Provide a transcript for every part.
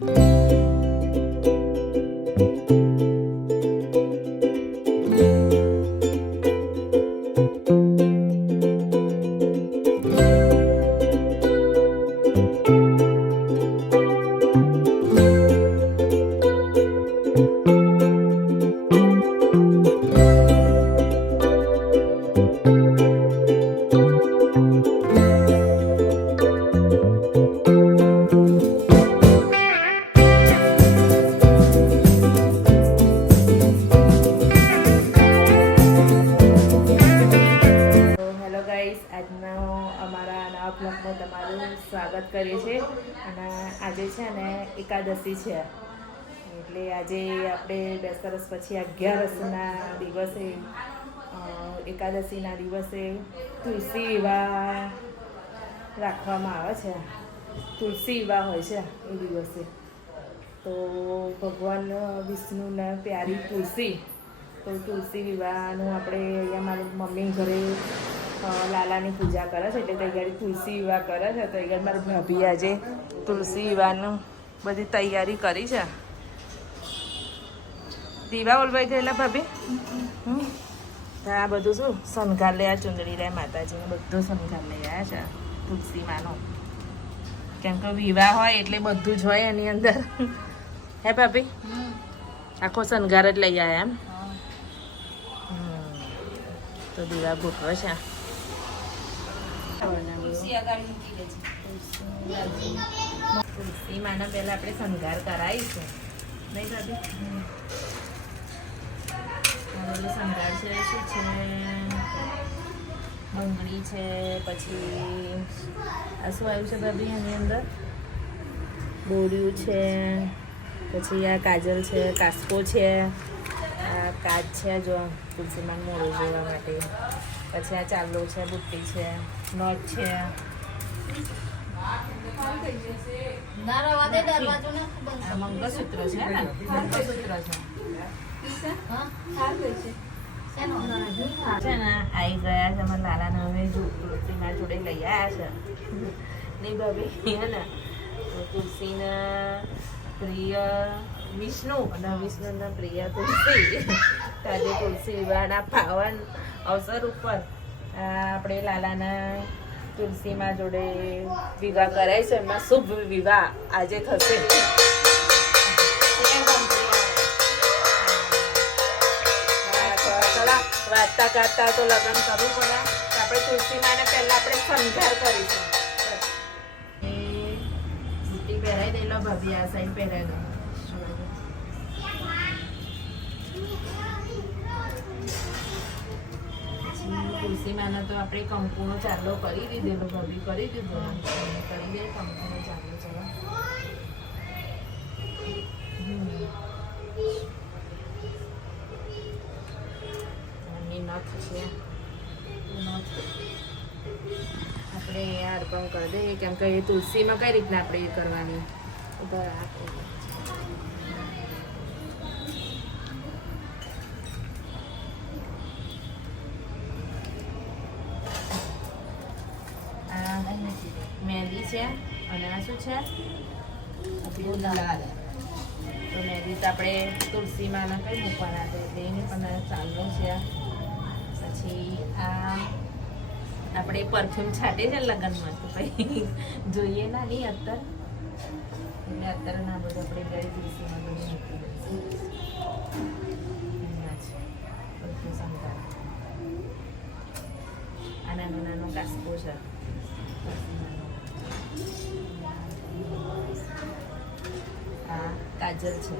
તો એટલે આજે આપણે દસ વરસ પછી અગિયારસના દિવસે એકાદશીના દિવસે તુલસી વિવાહ રાખવામાં આવે છે. તુલસી વિવાહ હોય છે એ દિવસે. તો ભગવાન વિષ્ણુના પ્યારી તુલસી. તો તુલસી વિવાહનું આપણે અહીંયા મારી મમ્મી ઘરે લાલાની પૂજા કરે છે એટલે તૈયારી તુલસી વિવાહ કરે છે. તો અહીંયા મારી ભાભી આજે તુલસી વિવાહનું બધી તૈયારી કરી છે. દીવા ઓલવાઈ ગયેલા ભાભી? હા આ બધું શું? શણગાર લે આ ચુંદડી લે માતાજીને બધું શણગાર લઈ આવ્યા છે, તુલસીમાંનો. કેમ કે વિવાહ હોય એટલે બધું જ હોય એની અંદર. હે ભાભી? આખો શણગાર જ લઈ આવ્યા એમ. તો દીવા ગોઠવે છે તુલસી માના પહેલા આપણે શણગાર કરાવીશું. નહીં ભાભી? બધું શણગાર છે શું છે? ડુંગળી છે પછી આ શું આવ્યું છે ભાભી એની અંદર? બોરિયું છે પછી આ કાજલ છે કાસ્કો છે આ કાચ છે જો તુલસીમાં મોડું જોવા માટે. પછી આ ચાવલો છે બુટ્ટી છે નોટ છે. મંગળસૂત્ર છે ને? મંગળસૂત્ર છે. છે ને આવી ગયા છે અમારા લાલાને હવે તુલસીના જોડે લઈ આવ્યા છે. નહીં ભાભી, હે ને તુલસીના, પ્રિય, વિષ્ણુ, અને વિષ્ણુના પ્રિય તુલસી. આજે તુલસી વિવાહના પાવન અવસર ઉપર આપણે લાલાના તુલસીમાં જોડે વિવાહ કરાય છે. એમાં શુભ વિવાહ આજે થશે. વાંચતા ગાતા તો લગ્ન કરવું પડે. તો આપણે તુલસી પહેલા આપણે શણગાર કરીશું. બુટ્ટી પહેરાઈ દેલો ભાભી આ સાઈડ પહેરાઈ દો તુલસી માને તો આપણે કંકુનો ચાંદલો કરી દીધેલો, ભાભી કરી દીધો. કરી દે કંકુનો ચાલો. ચલો એમની નથ છે. આપણે અર્પણ કરી દઈએ, કેમ કે તુલસીમાં કઈ રીતના આપણે એ કરવાની? ઊભા આપણે મહેંદી છે અને આ શું છે લાલ તો મહેંદી તો આપણે તુલસીમાં કઈ મૂકવાના છે? એટલે એની પણ ચાલુ છે પછી આ આપણે પરફ્યુમ છાંટે છે લગ્નમાં તો પછી જોઈએ ના નહીં અત્તર. એટલે અત્તર ના બધું આપણે ગઈ તુલસીમાં બધું આ નાનો નાનો કાસ્કો છે. આ કાજલ છે.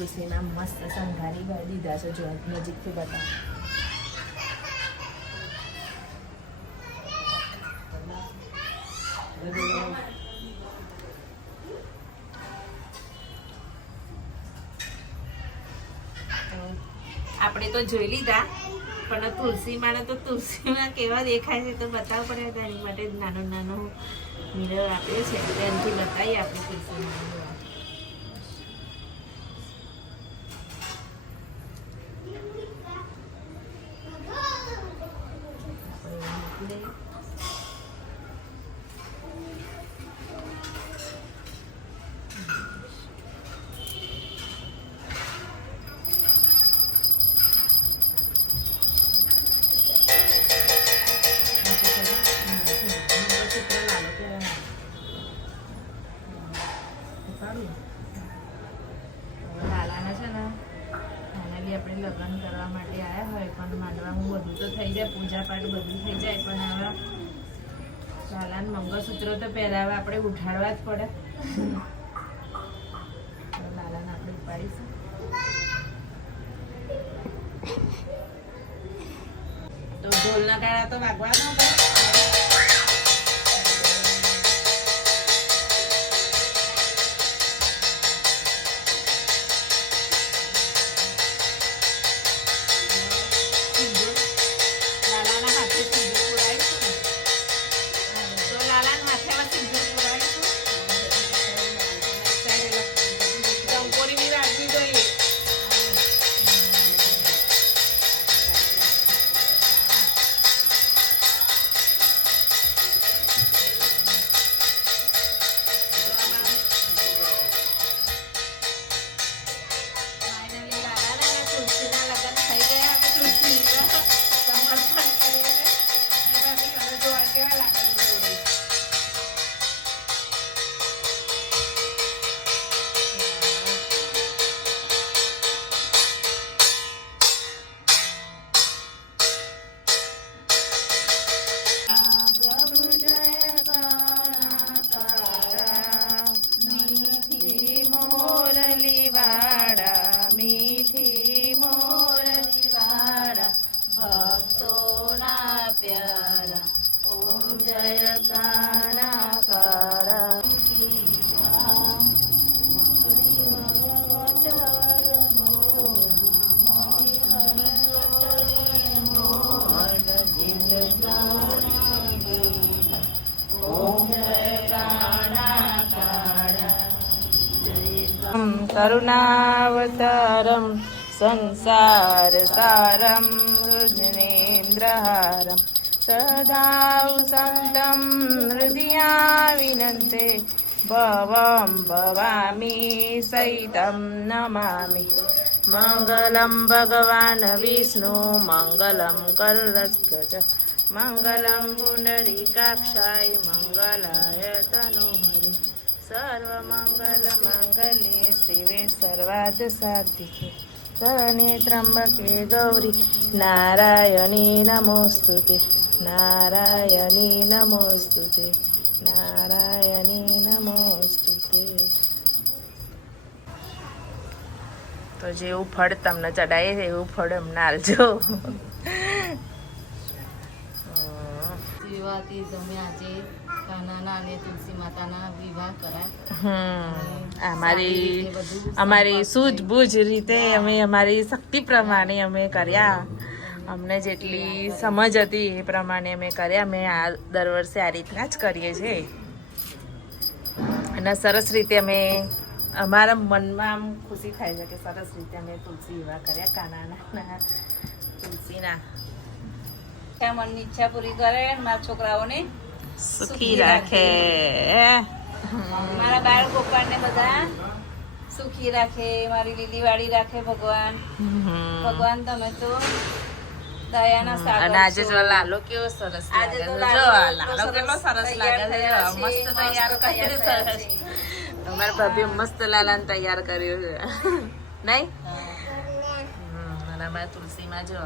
હમ, તો તુલસીના મસ્ત સંઘારી દીધા છે જો નજીકથી બતાવ. આપણે તો જોઈ લીધા પણ તુલસીમાં તો તુલસીમાં કેવા દેખાય છે તો બતાવ પડે એની માટે નાનો નાનો મિરર આપ્યો છે તો એનાથી બતાવીએ આપણે તુલસીમાં જાય બધું થઈ જાય, પણ હવે લાલાન મંગળસૂત્ર તો હવે આપણે ઉઠાડવા જ પડે. લાલાને આપણે ઉપાડીશું. તો ઢોલના કાળા તો વાગવા સંસાર સારમ રુજનેન્દ્રહારમ સદા સંતમ હૃદયા વિનંતે ભવમ ભવામી સહિતમ નમામિ મંગલમ ભગવાન વિષ્ણુ મંગલમ કરુરસ્વચ મંગલમ પુંડરીકાક્ષાય મંગલાય તનુહરિ સર્વમંગલ મંગલે શિવે સર્વાદ સાધિકે શરણે ત્રંબકે ગૌરી નારાયણી નમોસ્તુતે નારાયણી નમોસ્તુતે નારાયણી નમોસ્તુતે તો જેવું ફળ તમને ચડાય એવું ફળ અમને આલજો જીવાતી તમે આજે કાનાના અને તુલસી માતાના વિવાહ કર્યા. હમ અમારી અમારી સૂઝબૂઝ રીતે અમે અમારી શક્તિ પ્રમાણે અમે કર્યા. અમને જેટલી સમજ હતી એ પ્રમાણે અમે કર્યા. અમે આ દર વર્ષે આ રીતના જ કરીએ છીએ. અને સરસ રીતે અમે અમારા મનમાં આમ ખુશી થાય છે કે સરસ રીતે અમે તુલસી વિવાહ કર્યા. કાનાના તુલસીના. ત્યાં મનની ઈચ્છા પૂરી કરે મારા છોકરાઓને. સુખી રાખે. મારા બાળ ગોપાળને બધા સુખી રાખે મારી લીલી વાળી રાખે ભગવાન. ભગવાન તમે તો દયાના અને આજે જો લાલો કેવો સરસ લાગે લાલો જો લાલો કેટલો સરસ લાગે છે. મસ્ત તૈયાર કર્યું થયા અમારા ભાભી મસ્ત લાલાને તૈયાર કર્યું છે. નહીં? અને અમારા તુલસીમાં જો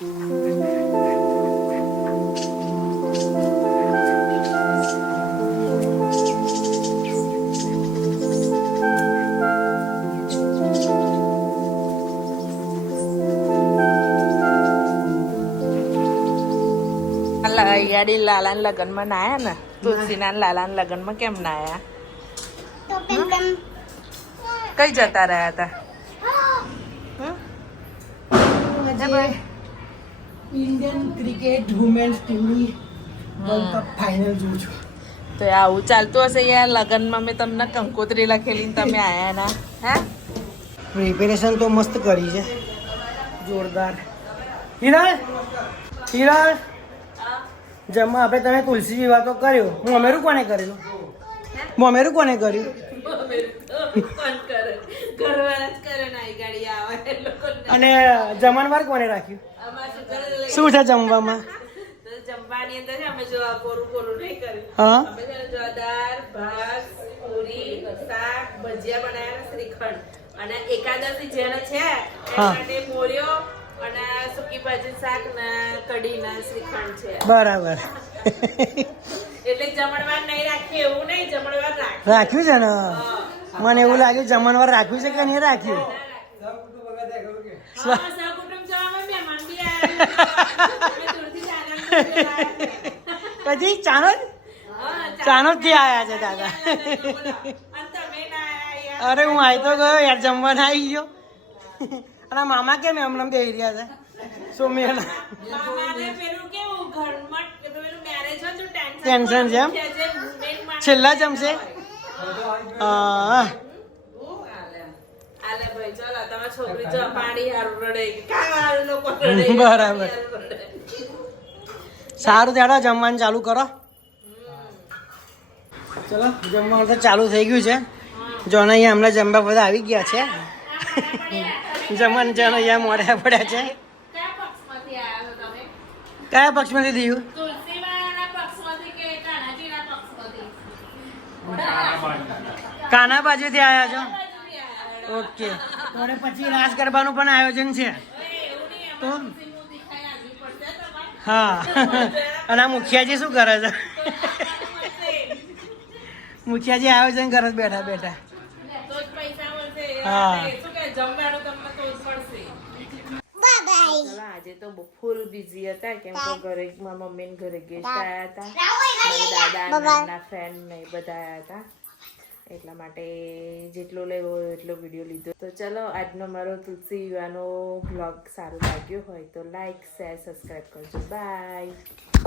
આ. લાલા યાડી લગ્ન લગ્નમાં નાયા ને? લાલાના લગ્નમાં કેમ ના આયા? તો કેમ? નાયા કઈ જતા રહ્યા હતા? ઇન્ડિયન ક્રિકેટ વુમેન્સ ટીમની વર્લ્ડ કપ ફાઇનલ જોઉં છું. તો આવું ચાલતું હશે યાર લગ્નમાં મેં તમને કંકોત્રી લખેલી ને તમે આયા ના હે? પ્રિપેરેશન તો મસ્ત કરી છે. જોરદાર. હિરણ હિરણ જમવા આપણે તમે તુલસી વાતો કર્યો. હું કોને કરેલું મોમેરું કોને કર્યું? હું અમેરું ઘરવાળા જ કરે ને આ ગાડી આવે એ લોકોને. અને જમણવાર કોને રાખ્યું? અમારે શું છે જમવામાં? જમવાની અંદર છે અમે જો કોરું કોરું નહીં કર્યું. હા? અમે છે જો દાળ ભાત પૂરી શાક ભજીયા બનાવ્યા શ્રીખંડ. અને એકાદશી જેને છે એ હા. અને સૂકી ભાજી શાક ને કઢી ને શ્રીખંડ છે. બરાબર. એટલે જમણવાર નહીં રાખીએ એવું નહીં જમણવાર રાખ રાખ્યું છે ને? મને એવું લાગ્યું જમણવાર રાખ્યું છે કે નહીં રાખ્યું? આવ્યા. પછી ચાણોદ ચાણોદથી આયા છે દાદા. અરે હું આવી તો ગયો યાર જમવાના આવી ગયો અને મામા કેમ એમને બે રહ્યા છે tension Tension છે એમ? છેલ્લા જમશે હા. આલે ભાઈ, ચાલો, તમારી છોકરી જો પાણી હારું રડે કે કાંઈ લોકો રડે. બરાબર. સારું ત્યારે જમવાનું ચાલુ કરો ચલો જમવાનું તો ચાલુ થઈ ગયું છે જોને અહીંયા હમણાં જમવા બધા આવી ગયા છે જમવાનું જોને અહીંયા મોઢા પડ્યા છે કયા પક્ષમાંથી આયા છો તમે? કયા પક્ષમાંથી થયું તુલસીવાળાના પક્ષમાંથી કે કાનાજીના પક્ષમાંથી? કાના બાજુથી આવ્યા છો. ઓકે. તો પછી રાસ ગરબાનું પણ આયોજન છે. ઓય, એવું નહીં, તો. હા. અને આ મુખિયાજી શું કરે છે? મુખિયાજી આયોજન કરે છે બેઠા બેઠા. તો જ પૈસા મળશે. હા. આજે તો બહુ ફૂલ બિઝી હતા કેમ કે ઘરે મારા મમ્મી ને ઘરે ગેસ્ટ આવ્યા હતા. દાદા નાના ફ્રેન્ડ ને બધા આવ્યા હતા. એટલા માટે જેટલો લેવો એટલો વીડિયો લીધો. તો ચલો, આજનો મારો તુલસી યુવાનો બ્લોગ સારો લાગ્યો હોય તો લાઈક શેર સબસ્ક્રાઈબ કરજો. બાય